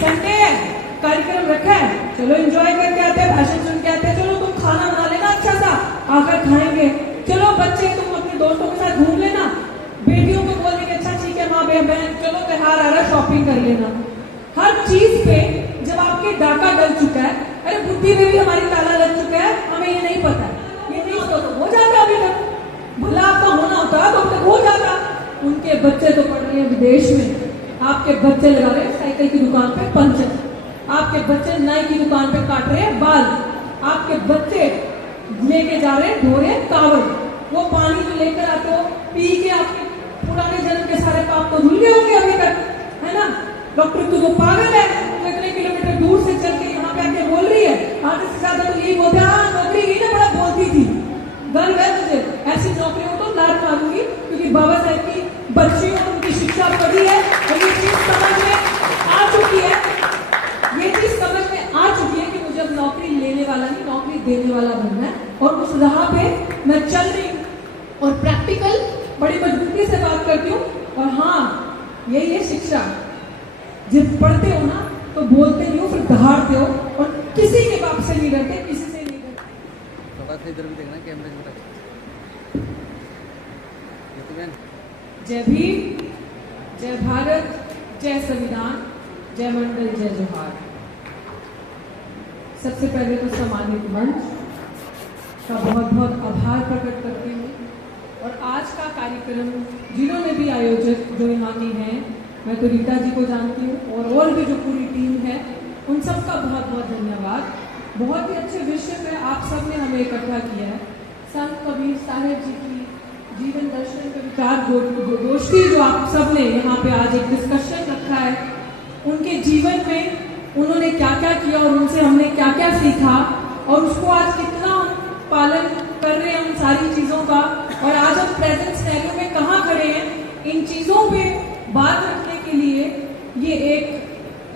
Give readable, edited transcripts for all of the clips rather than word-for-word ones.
Sunday है, कार्यक्रम रखा है, चलो एंजॉय करके आते हैं, भाषण सुन के आते हैं, चलो तुम खाना बना लेना अच्छा सा, आकर खाएंगे, चलो बच्चे तुम अपने दोस्तों के साथ घूम लेना, बेटियों को बोल देंगे अच्छा ठीक है माँ बहन चलो त्योहार आ रहा है शॉपिंग कर लेना। हर चीज पे जब आपके डाका डल चुका है, अरे बुद्धि में भी हमारी ताला लग चुका है, हमें ये नहीं पता, ये नहीं तो हो जाता अभी तक, भला आपका होना होता तो अब तक हो जाता। उनके बच्चे तो पढ़ रहे हैं विदेश में, आपके बच्चे लगा रहे हैं साइकिल की दुकान पे पंचर, आपके बच्चे नाई की दुकान पे काट रहे हैं बाल, आपके बच्चे लेके जा रहे हैं धो रहे हैं कावड़, वो पानी जो लेकर आते हो पी के आपके पुराने जन्म के सारे पाप तो धुल गए होंगे अभी तक, है ना। डॉक्टर तो जो पागल है तो इतने किलोमीटर दूर से चल के यहाँ पे आके बोल रही है, आधे से ज्यादा तो यही बोलते हैं नौकरी ही ना बड़ा बोलती थी, गर्व है तुझे, ऐसी नौकरियों को लात मारूंगी क्योंकि बाबा साहब की बच्चियों ने उनकी शिक्षा पढ़ी है और ये चीज समझ में आ चुकी है, ये चीज समझ में आ चुकी है कि मुझे अब नौकरी लेने वाला नहीं नौकरी देने वाला बनना है, और उस राह पे मैं चल रही हूँ और प्रैक्टिकल बड़ी मजबूती से बात करती हूँ। और हाँ यही है शिक्षा, जब पढ़ते हो ना तो बोलते नहीं हो फिर दहाड़ते हो और किसी के बाप से नहीं डरते, किसी से नहीं डरते। थोड़ा सा इधर भी देखना कैमरे में। जय भीम, जय भारत, जय संविधान, जय मंडल, जय जोहार। सबसे पहले तो सम्मानित मंच का बहुत बहुत आभार प्रकट करती हूँ, और आज का कार्यक्रम जिन्होंने भी आयोजक जो यहाँ की हैं, मैं तो रीता जी को जानती हूँ और भी जो पूरी टीम है उन सब का बहुत बहुत धन्यवाद। बहुत ही अच्छे विषय पे आप सब ने हमें इकट्ठा किया है। संत कबीर साहिब जी की जीवन दर्शन का विचार गोष्ठी जो आप सब ने यहाँ पे आज एक डिस्कशन रखा है, उनके जीवन में उन्होंने क्या क्या किया और उनसे हमने क्या क्या सीखा और उसको आज कितना हम पालन कर रहे हैं उन सारी चीज़ों का, और आज हम प्रेजेंट सिनेरियो में कहाँ खड़े हैं, इन चीज़ों पे बात रखने के लिए ये एक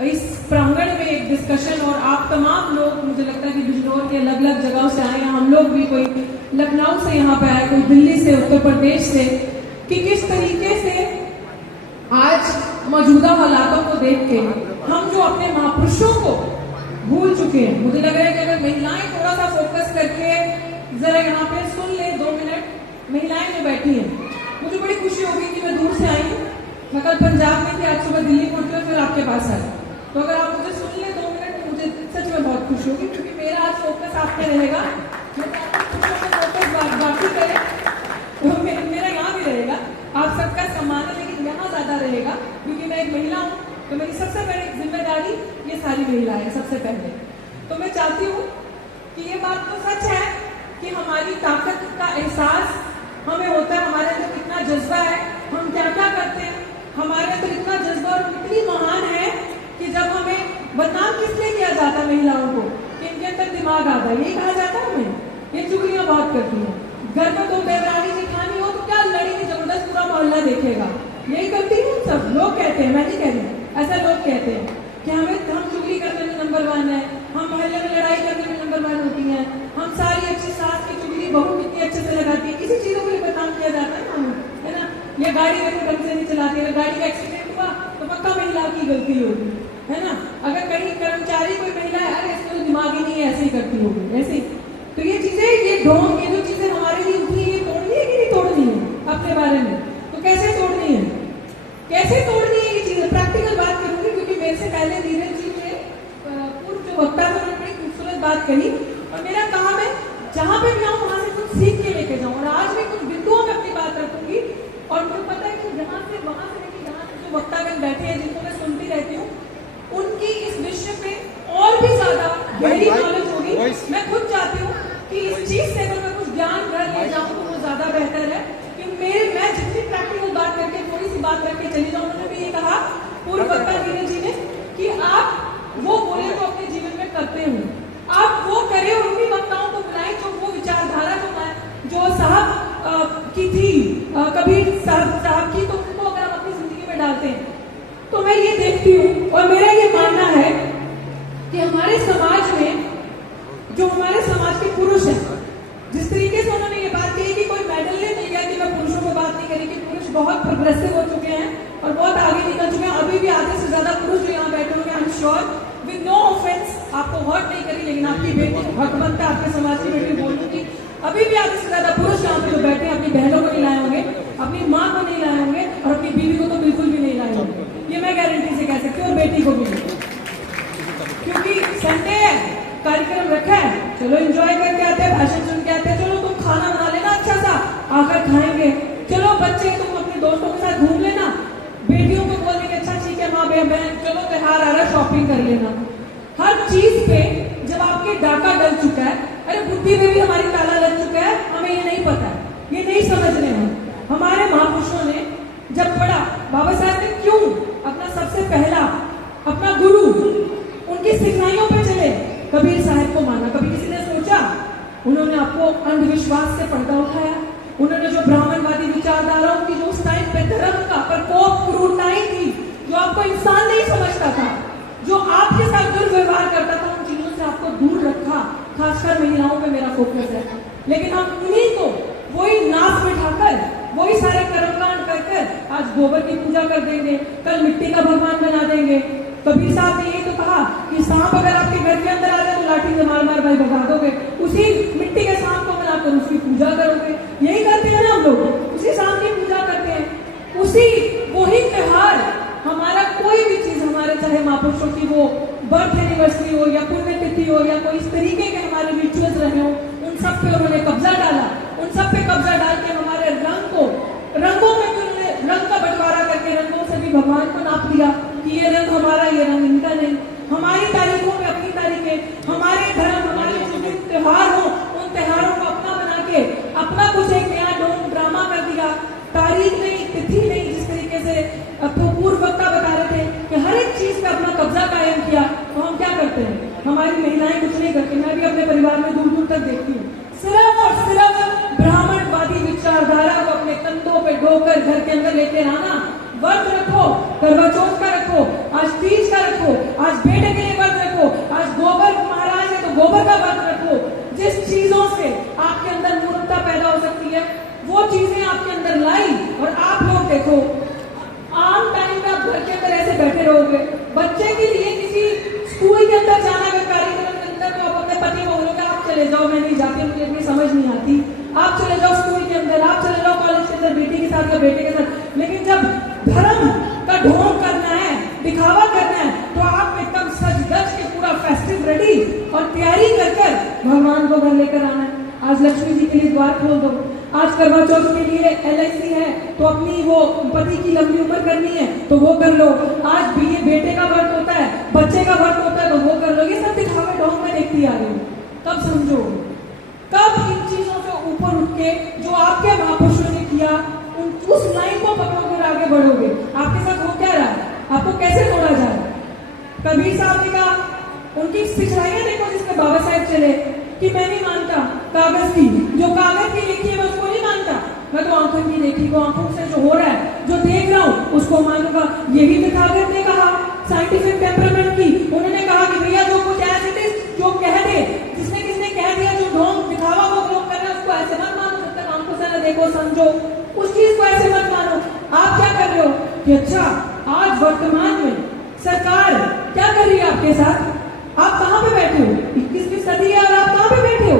इस प्रांगण में एक डिस्कशन, और आप तमाम लोग मुझे लगता है कि बिजनौर के अलग अलग जगहों से आए हैं, हम लोग भी कोई लखनऊ से यहाँ पे आए, कोई दिल्ली से, उत्तर प्रदेश से, कि किस तरीके से आज मौजूदा हालातों को देख के हम जो अपने महापुरुषों को भूल चुके हैं। मुझे लग रहा है कि अगर महिलाएं थोड़ा सा फोकस करके जरा यहाँ पे सुन ले 2 मिनट, महिलाएं जो बैठी हैं, मुझे बड़ी खुशी होगी कि मैं दूर से आई हूँ, मैं कल पंजाब में थी, आज सुबह दिल्ली पहुंची और फिर आपके पास आई, तो अगर आप मुझे सुन ले 2 मिनट तो मुझे सच में बहुत खुशी होगी, क्योंकि मेरा आज फोकस आप पे रहेगा, फोकस बाकी करे तो मेरा यहाँ भी रहेगा, आप सबका सम्मान है लेकिन यहाँ ज्यादा रहेगा, क्योंकि मैं एक महिला हूँ, तो मेरी सबसे बड़ी जिम्मेदारी ये सारी महिलाएं सबसे पहले। तो मैं चाहती हूँ कि ये बात तो सच है कि हमारी ताकत का एहसास हमें होता है, हमारे अंदर कितना जज्बा है, हम क्या क्या करते हैं, हमारे अंदर इतना जज्बा और इतनी महान है कि जब हमें बदनाम किस लिए किया जाता है महिलाओं को, कि इनके अंदर दिमाग आता है, यही कहा जाता है हमें, ये चुगलियां बहुत करती हैं। घर में तो देवरानी जेठानी हो तो क्या लड़ेगी, जबरदस्त पूरा मोहल्ला देखेगा, यही करती है सब लोग कहते हैं, मैं नहीं कह रही, ऐसा लोग कहते हैं कि हम चुगली करने में नंबर 1 है, हम मोहल्ले में लड़ाई करने में नंबर 1 होती हैं, हम सारी अच्छी सास की चुगली बहू कितनी अच्छे से लगाती है, इसी चीजों के लिए बदनाम किया जाता है ना, है ना। ये गाड़ी अगर ढंग से नहीं चलाती, अगर गाड़ी का एक्सीडेंट हुआ तो पक्का महिला की गलती होगी, है ना। अगर कहीं कर्मचारी कोई महिला है, अरे इसको तो दिमाग ही नहीं है, ऐसे ही करती होगी, ऐसे ही। तो ये चीजें, ये ढोंग, ये जो चीजें हमारे लिए उठी, ये तोड़नी है कि नहीं तोड़नी है अपने बारे में, तो कैसे तोड़नी है, कैसे तोड़नी है ये चीजें, प्रैक्टिकल बात करूंगी, क्योंकि मेरे से पहले धीरज जी ने पूर्व जो वक्ता थे उन्होंने बड़ी खूबसूरत बात कही, और मेरा काम है जहां पे भी आऊँ वहां से कुछ सीख के लेके जाऊँ, और आज मैं कुछ बिंदुओं में अपनी बात रखूंगी, और मुझे पता है कि जहाँ से वहां से लेके जहाँ से जो वक्तागण बैठे हैं जिनको मैं सुनती रहती हूँ, उनकी इस विषय पे और भी ज्यादा गहरी नॉलेज होगी। मैं खुद चाहती हूँ कि इस चीज से अगर मैं कुछ ज्ञान घर ले जाऊँ तो वो ज्यादा बेहतर है, कि मैं जितनी प्रैक्टिकल बात करके थोड़ी सी बात रख के चली जाऊँ। उन्होंने भी ये कहा पूर्व वक्ता धीरज जी ने कि आप वो बोले तो अपने जीवन में करते हो, आप वो करें और उन्हीं वक्ताओं को बुलाएं जो वो विचारधारा जो साहब की थी, कबीर साहब की, तो उनको अगर हम अपनी जिंदगी में डालते हैं तो मैं ये देखती हूँ, और मेरा ये मानना है कि हमारे समाज में जो हमारे समाज के पुरुष हैं, जिस तरीके से उन्होंने ये बात कही कि कोई मेडल नहीं मिल गया कि मैं पुरुषों को बात नहीं करी, कि पुरुष बहुत प्रोग्रेसिव हो चुके हैं और बहुत आगे निकल चुके हैं, अभी भी आधे से ज्यादा पुरुष जो यहाँ बैठे होंगे, I am sure with no offence आपको हर्ट नहीं करी, लेकिन आपकी बेटी हक बनता है आपके समाज की बेटी बोलने की। अभी भी आप इससे ज्यादा पुरुष यहाँ पे जो बैठे हैं अपनी बहनों को नहीं लाए होंगे, अपनी माँ को नहीं लाए होंगे और अपनी बीवी को तो बिल्कुल भी नहीं लाए होंगे, ये मैं गारंटी से कह सकती हूँ, और बेटी को भी। क्योंकि संडे है, कार्यक्रम रखा है, चलो एंजॉय करके आते हैं, भाषण सुन के आते हैं, चलो तुम खाना बना लेना अच्छा सा, आकर खाएंगे, चलो बच्चे तुम अपने दोस्तों के साथ घूम लेना, बेटियों को बोल देंगे अच्छा ठीक है माँ बहन चलो त्योहार आ रहा शॉपिंग कर लेना। हर चीज पे जब आपके डाका डल चुका है, अरे बुद्धि में भी हमारी ताला लग चुका है, हमें ये नहीं पता है, ये नहीं समझ रहे हैं। हमारे महापुरुषों ने जब पढ़ा, बाबा साहब ने क्यों अपना सबसे पहला अपना गुरु उनकी सिखलाइयों पे चले, कबीर साहब को माना। कभी किसी ने सोचा? उन्होंने आपको अंधविश्वास से पर्दा उठाया, उन्होंने जो ब्राह्मणवादी विचारधाराओं की जो उस टाइम पे धर्म का प्रकोप क्रूरताई थी, जो आपको इंसान नहीं समझता था, जो आपके साथ दुर्व्यवहार करता था, उन चीजों से आपको दूर रखा। खासकर महिलाओं पे मेरा फोकस है, लेकिन हम उन्हीं को वही नाक बिठाकर वही सारे कर्मकांड कर आज गोबर की पूजा कर देंगे, कल मिट्टी का भगवान बना देंगे। कबीर साहब ने ये तो कहा कि सांप अगर आपके घर के अंदर आ जाए तो लाठी से मार मार भाई भगा दोगे, उसी मिट्टी के सांप को बनाकर उसकी पूजा करोगे। यही करते हैं ना हम लोग, उसी सांप की पूजा करते हैं। उसी वही त्योहार हमारा कोई भी चीज हमारे चाहे महापुरुषों की वो बर्थ एनिवर्सरी हो या पुण्यतिथि हो या कोई इस तरीके के हमारे रिचुअल्स रहे हो, उन सब पे उन्होंने कब्जा डाला। उन सब पे कब्जा डाल के हमारे रंगों में भी उन्होंने रंग का बंटवारा करके रंगों से भी भगवान को नाप दिया कि ये रंग हमारा, ये रंग इनका नहीं। हमारी तारीखों में अपनी तारीखें, हमारे धर्म, हमारे जो भी त्योहार हो उन त्योहारों को अपना बना के अपना कुछ एक नया ढोंग ड्रामा कर दिया। तारीख नहीं, तिथि नहीं, जिस तरीके से पूर्व वक्ता बता रहे थे कि हर एक चीज पे अपना कब्जा कायम किया, तो हम क्या करते हैं? हमारी महिलाएं कुछ नहीं करती। मैं भी अपने परिवार में दूर दूर तक देखती हूँ, सिर्फ और सिर्फ ब्राह्मणवादी विचारधारा को अपने कंधों पे ढोकर घर के अंदर लेके आना। व्रत रखो, करवा चौथ का रखो, आज तीज का रखो, आज बेटे के लिए व्रत रखो, आज गोबर महाराज है तो गोबर का व्रत रखो। जिस चीजों से आपके अंदर मूर्खता पैदा हो सकती है वो चीजें आपके अंदर लाई, और आप लोग देखो आम टाइम में आप घर के अंदर ऐसे बैठे रहोगे। बच्चे के लिए किसी स्कूल के अंदर जाना अगर कार्यक्रम के अंदर, तो आप अपने पति को बोलोगे आप चले जाओ, मैं नहीं जाती, मुझे इतनी समझ नहीं आती, आप चले जाओ स्कूल के अंदर, आप चले जाओ कॉलेज के अंदर बेटी के साथ या बेटे के साथ। लेकिन जब धर्म का ढोंग करना है, दिखावा करना है, तो आप एकदम सज धज के पूरा फेस्टिव रेडी और तैयारी कर भगवान को घर लेकर आना है। आज लक्ष्मी जी के लिए द्वार खोल दो, आज करवा चौथ के लिए LIC है तो अपनी वो पति की लंबी उम्र करनी है तो वो कर लो। आज भी ये बेटे का व्रत होता है, बच्चे का व्रत होता है तो वो कर लो। ये सब दिखावे ढोंग में देखती आ रही हूँ। कब समझो, कब इन चीजों से ऊपर उठ के जो आपके महापुरुषों ने किया उस लाइन को पकड़ोगे और आगे बढ़ोगे। आपके साथ हो क्या रहा है, आपको कैसे तोड़ा जा रहा है? कबीर साहब ने कहा, उनकी सिखलाइयां देखो जिसमें बाबा साहब चले कि मैं नहीं मानता कागज की, जो कागज की लिखी है मैं उसको नहीं मानता, मैं तो आंखों की देखी को, आंखों से जो हो रहा है, जो देख रहा हूँ उसको मानूंगा। यही तथागत ने कहा साइंटिफिक टेम्परामेंट की। उन्होंने कहा कि भैया जो कुछ एज इट इज जो कह दे, जिसने किसने कह दिया, जो ढोंग दिखावा वो लोग कर रहे हैं उसको ऐसे मत मानो, जब तक आंखों से न देखो समझो, उस चीज को ऐसे मत मानो। आप क्या कर रहे हो कि अच्छा आज वर्तमान में सरकार क्या कर रही है आपके साथ, आप कहाँ पे बैठे हो? 21वीं सदी है और आप कहाँ पे बैठे हो?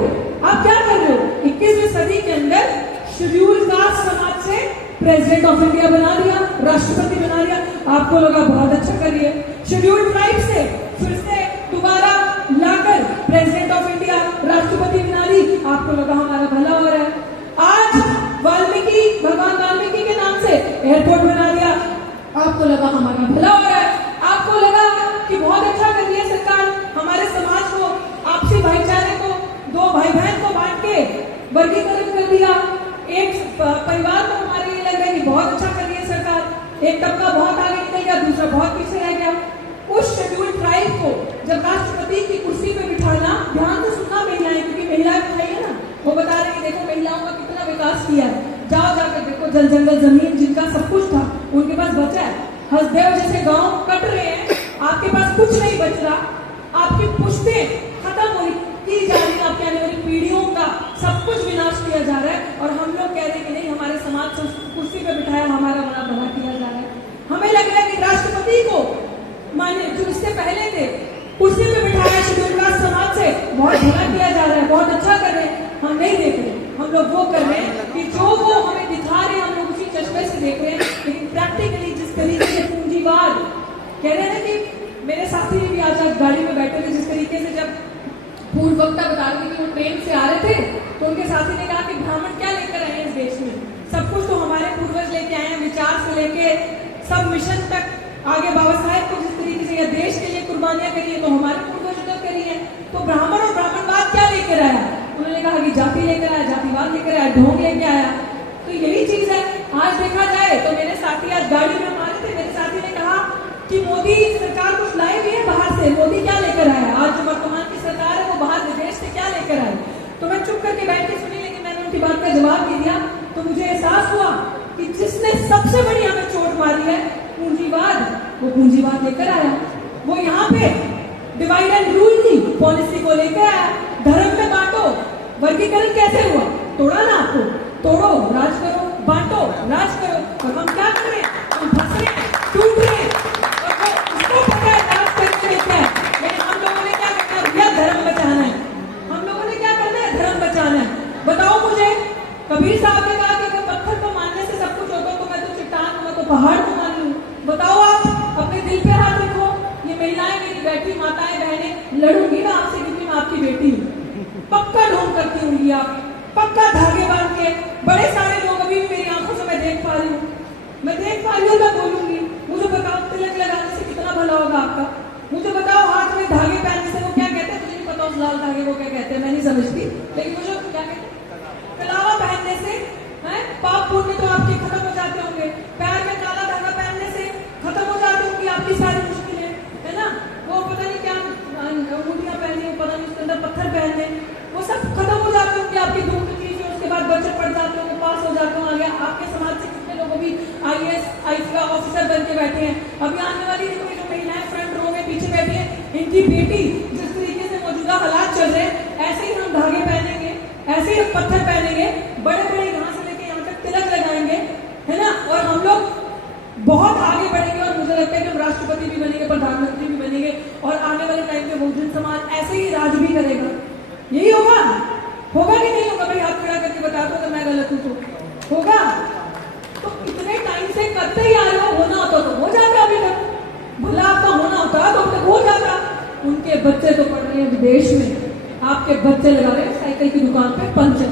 आप क्या कर रहे हो? 21वीं सदी के अंदर शेड्यूल कास्ट समाज से प्रेसिडेंट ऑफ इंडिया बना दिया, राष्ट्रपति बना दिया। आपको लगा बहुत अच्छा कर रही है। शेड्यूल ट्राइब से फिर से दोबारा लाकर प्रेसिडेंट ऑफ इंडिया, राष्ट्रपति बना दी। आपको लगा हमारा भला हो रहा है। आज भगवान वाल्मीकि के नाम से एयरपोर्ट बना दिया। आपको लगा हमारा भला हो रहा है। आपको लगा कि बहुत अच्छा कर रही है सरकार, हमारे समाज को, आपसी भाईचारे को, दो भाई बहन को बांट के वर्गीकरण कर दिया। एक परिवार को हमारे लिए लग रहा है कि बहुत अच्छा कर रही है सरकार। एक तबका बहुत आगे निकल गया, दूसरा बहुत पीछे रह गया। उस शेड्यूल ट्राइब को जब राष्ट्रपति की कुर्सी पे बिठाना, ध्यान से सुनना महिलाएं, क्योंकि महिलाएं बिठाई है ना, वो बता रहे हैं देखो महिलाओं का कितना विकास किया है। जाओ जाकर देखो, जल जंगल जमीन जिनका सब कुछ था उनके पास बचा है। हसदेव जैसे गांव कट रहे हैं, आपके पास कुछ नहीं बच रहा, आपकी पुश्तें खत्म हो की जा रही, आपकी आने वाली पीढ़ियों का सब कुछ विनाश किया जा रहा है। और हम लोग कह रहे हैं कि नहीं, हमारे समाज को कुर्सी पे बिठाया, हमारा बड़ा भला किया जा रहा है। हमें लग रहा है कि राष्ट्रपति को माने जो इससे पहले थे कुर्सी पे बिठाया शेड्यूल कास्ट समाज से बहुत भला किया जा रहा है, बहुत अच्छा कर रहे हैं, हम नहीं देख रहे। हम लोग वो कर रहे हैं कि जो वो हमें दिखा रहे हैं हम लोग उसी चश्मे से देख रहे हैं। लेकिन प्रैक्टिकली जिस तरीके से पूंजीवाद कह रहे हैं कि मेरे साथी भी आज गाड़ी में बैठे थे, जिस तरीके से जब पूर्व वक्ता बता रहे थे कि वो ट्रेन से आ रहे थे तो उनके साथी ने कहा कि ब्राह्मण क्या लेकर आए हैं इस देश में, सब कुछ तो हमारे पूर्वज लेके आए हैं, विचार से लेके सब मिशन तक आगे बाबा साहेब को जिस तरीके से यह देश के लिए कुर्बानियां करी है तो हमारे पूर्वज ने करी है, तो ब्राह्मण और ब्राह्मणवाद क्या लेकर आया? उन्होंने कहा कि जाति लेकर आया, जातिवाद लेकर आया, ढोंग लेके आया। तो यही चीज है। आज देखा जाए तो मेरे साथी आज गाड़ी में हमारे थे, मेरे साथी ने कहा कि मोदी सरकार कुछ लाई भी है बाहर से, मोदी क्या लेकर आया? आज जो वर्तमान की सरकार है वो बाहर विदेश से क्या लेकर आई? तो मैं चुप करके बैठ के सुनी, लेकिन मैंने उनकी बात का जवाब दे दिया तो मुझे एहसास हुआ कि जिसने सबसे बड़ी हमें चोट मारी है पूंजीवाद, वो पूंजीवाद लेकर आया। वो यहाँ पे डिवाइड एंड रूल की पॉलिसी को लेकर आया, धर्म में बांटो, वर्गीकरण कैसे हुआ? तोड़ा ना आपको, तोड़ो, राज करो, बांटो, राज करो। और हम क्या कर रहे हैं? हम फंस रहे हैं, टूट रहे हैं, और वो उसको पता है राज करके लेता है। लेकिन हम लोगों ने क्या करना है? भैया धर्म बचाना है, हम लोगों ने क्या करना है? धर्म बचाना है। बताओ मुझे, कबीर साहब ने कहा कि अगर पत्थर को मानने से सब कुछ होगा तो मैं तो चट्टान को, मैं तो पहाड़ को मान लूं। बताओ आप अपने दिल पे हाथ रखो। ये महिलाएं मेरी बैठी माताएं बहनें, लड़ूंगी ना आपसे क्योंकि मैं आपकी बेटी हूँ। पक्का ढोंग करती होंगी आप, पक्का धागे बांध के। बड़े सारे लोग अभी भी मेरी आंखों से मैं देख पा रही हूँ, मैं बोलूंगी। मुझे बताओ तिलक लगाने से कितना भला होगा आपका? मुझे बताओ हाथ में धागे पहनने से वो क्या कहते हैं? मुझे नहीं पता उस लाल धागे को क्या कहते हैं, मैं नहीं समझती, लेकिन मुझे क्या कहते हैं? कलावा पहनने से पाप पुण्य तो आपके खत्म हो जाते होंगे। पैर में काला धागा पहनने से खत्म हो जाती होंगी आपकी सारी मुश्किलें, है ना? वो पता नहीं क्या अंगूठियां पहनी, पता नहीं उसके अंदर पत्थर पहनने, वो सब खत्म हो जाते होंगे आपकी दुख चीजें। उसके बाद बच्चे पढ़ जाते होंगे, पास हो जाते होंगे। आपके समाज से कितने लोग अभी IAS का ऑफिसर बन के बैठे हैं। अभी आने वाली जो महिलाएं फ्रंट रो में पीछे बैठी है, इनकी बेटी जिस तरीके से मौजूदा हालात चल रहे हैं, ऐसे ही हम धागे पहनेंगे, ऐसे ही हम पत्थर पहनेंगे, बड़े बड़े यहाँ से लेके यहाँ तक तिलक लगाएंगे, है ना? और हम लोग बहुत आगे बढ़ेंगे और मुझे लगता है कि हम राष्ट्रपति भी बनेंगे, प्रधानमंत्री भी बनेंगे, और आने वाले टाइम पे बहुजन समाज ऐसे ही राज भी करेगा। यही होगा कि नहीं होगा? भाई हाथ खड़ा करके बता दो अगर मैं गलत हूं तो। होगा? तो इतने टाइम से करते ही आ रहे हो, होना होता तो हो जाता, अभी तक भला आपका होना होता तो अब तक हो जाता। उनके बच्चे तो पढ़ रहे हैं विदेश में, आपके बच्चे लगा रहे हैं साइकिल की दुकान पे पंचर,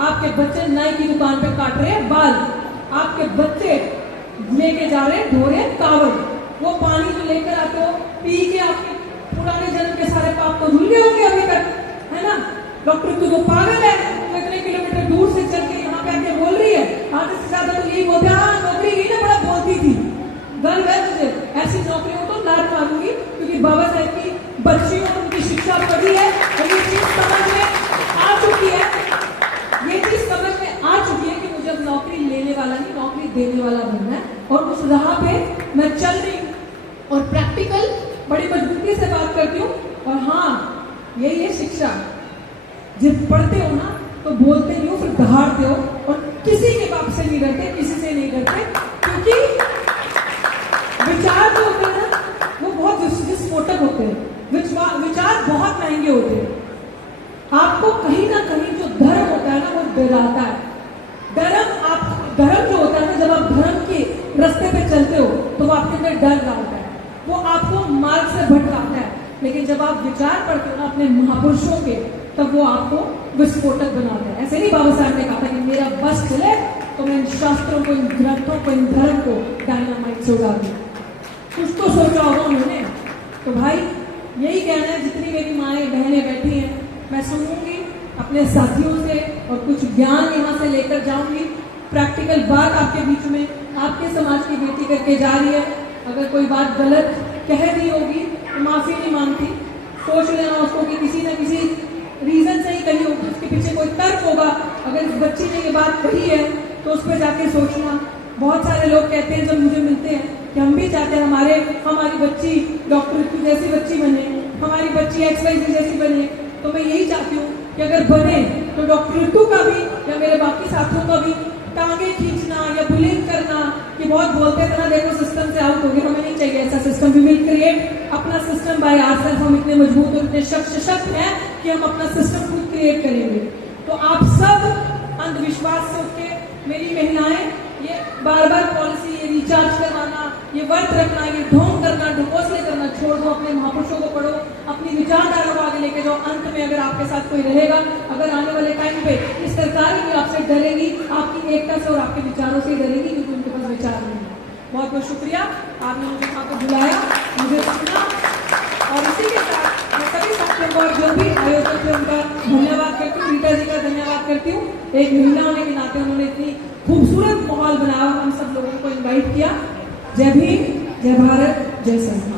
आपके बच्चे नाई की दुकान पे काट रहे हैं बाल, आपके बच्चे लेके जा रहे हैं धो रहे हैं कावड़। वो पानी जो लेकर आते हो पी के आपके पुराने जन्म के सारे पाप तो धुल गए होंगे अभी तक, है ना? डॉक्टर तो वो पागल है, वो इतने किलोमीटर दूर से चल के यहाँ पे आके बोल रही है। आधे से ज्यादा तो यही बोलते हैं, हाँ नौकरी की ना बड़ा बोलती थी, गर्व है मुझे, ऐसी नौकरी हो तो लात मारूंगी, क्योंकि बाबा साहेब की बच्चियों ने उनकी शिक्षा पढ़ी है और ये चीज समझ में आ चुकी है, ये चीज समझ में आ चुकी है कि मुझे अब नौकरी लेने वाला नहीं, नौकरी देने वाला बनना है। और उस राह पे मैं चल रही हूँ और प्रैक्टिकल बड़ी मजबूती से बात करती हूँ। और हाँ, यही है शिक्षा। जब पढ़ते हो ना तो बोलते नहीं हो, फिर दहाड़ते हो, और किसी के बाप से नहीं डरते, किसी से नहीं डरते, क्योंकि विचार जो होते हैं ना वो बहुत विस्फोटक होते हैं, विचार बहुत महंगे होते हैं। आपको कहीं ना कहीं जो धर्म होता है ना वो डराता है। धर्म जो होता है ना, जब आप धर्म के रास्ते पे चलते हो तो वो आपके अंदर डर डालता है, वो आपको मार्ग से भटकाता है। लेकिन जब आप विचार पढ़ते हो ना अपने महापुरुषों के, तब वो आपको विस्फोटक बनाता है। ऐसे नहीं बाबा साहब ने कहा था कि मेरा बस चले तो मैं इन शास्त्रों को, इन ग्रंथों को, इन धर्म को डायनामाइट से उड़ा दूं। कुछ तो सोचा होगा उन्होंने। तो भाई यही कहना है, जितनी मेरी माएँ बहनें बैठी हैं, मैं सुनूंगी अपने साथियों से और कुछ ज्ञान यहाँ से लेकर जाऊंगी। प्रैक्टिकल बात आपके बीच में आपके समाज की बेटी करके जा रही है। अगर कोई बात गलत कह दी होगी तो माफी नहीं मांगती, सोच लेना उसको कि किसी न किसी रीजन से ही कही होगी, उसके पीछे कोई तर्क होगा। अगर इस बच्ची ने ये बात कही है तो उस पर जाके सोचना। बहुत सारे लोग कहते हैं जब मुझे मिलते हैं कि हम भी चाहते हैं हमारी बच्ची डॉक्टर की जैसी बच्ची बने, हमारी बच्ची XYZ जैसी बने। तो मैं यही चाहती हूँ कि अगर बने तो डॉक्टर ऋतु का भी या मेरे बाकी साथियों का भी टांगे खींचना या बुलिंग करना कि बहुत बोलते थे ना, देखो सिस्टम से आउट हो गया, हमें नहीं चाहिए ऐसा सिस्टम। वी विल क्रिएट अपना सिस्टम बाय आवरसेल्फ। हम इतने मजबूत और इतने सशक्त हैं कि हम अपना सिस्टम खुद क्रिएट करेंगे। तो आप सब अंधविश्वास से उठ के, मेरी महिलाएं, ये बार बार पॉलिसी, ये रिचार्ज करवाना, ये व्रत रखना, ये ढोंग करना, ढकोसले करना छोड़ दो। अपने महापुरुषों को पढ़ो, अपनी विचारधारा को आगे लेके जाओ। अंत में अगर आपके साथ कोई रहेगा, अगर आने वाले टाइम पे इस सरकार भी आपसे डरेगी, आपकी एकता से और आपके विचारों से ही डरेगी, क्योंकि उनके पास विचार नहीं है। बहुत बहुत शुक्रिया, आपने मुझे यहाँ पे बुलाया, मुझे सुना, और इसी के साथ मैं सभी साथियों को और जो भी आयोजक थे उनका धन्यवाद करती हूँ, रीटा जी का धन्यवाद करती हूँ। एक महिला होने के नाते उन्होंने इतनी खूबसूरत माहौल बनाया, हम सब लोगों को इन्वाइट किया। जय भीम, जय भारत, जय संघ।